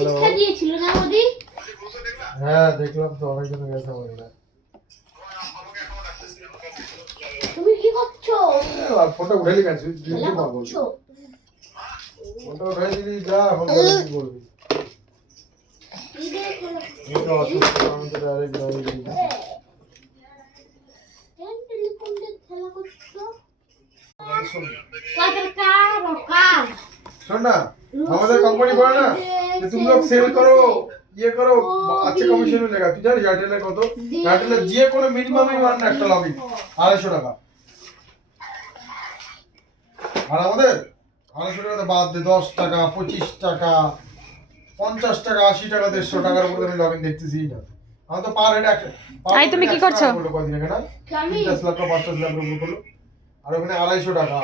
শিক্ষা দিয়েছিল না মোদি? হ্যাঁ দেখলাম তো, অনেকজন গেছে আমাদের। তুমি কি করছো? ফটো উঠাইলি কেন? খেলা করছো? ফটো উঠাই দিলি যা, এখন বলে কি করবি? কি দিয়ে খেলা এই তো অসুস্থ, আমি তো ডাইরেক্ট গাড়ি দিই। কেন টেলিফোন দিয়ে খেলা করছো? কাদের কার কার? শোন না, আমাদের কোম্পানি বলে না যে तुम लोग सेल करो, ये करो, अच्छा कमीशन मिलेगा। তুই জানিস এয়ারটেলের কত? এয়ারটেলের যে কোনো মিনিমামই মান একটা লগইন 250 টাকা। আর আমাদের 250 টাকা বাদ দে, 10 টাকা, 25 টাকা, 50 টাকা, 80 টাকা, 150 টাকার উপরে আমি লগইন দেখতেছি না। আমার তো পার হেড একটা। আই তুমি কি করছো? কয়দিন আগে না? আমি 10 লাখ 50 লাখ উপরে করলো। আর ওখানে 250 টাকা,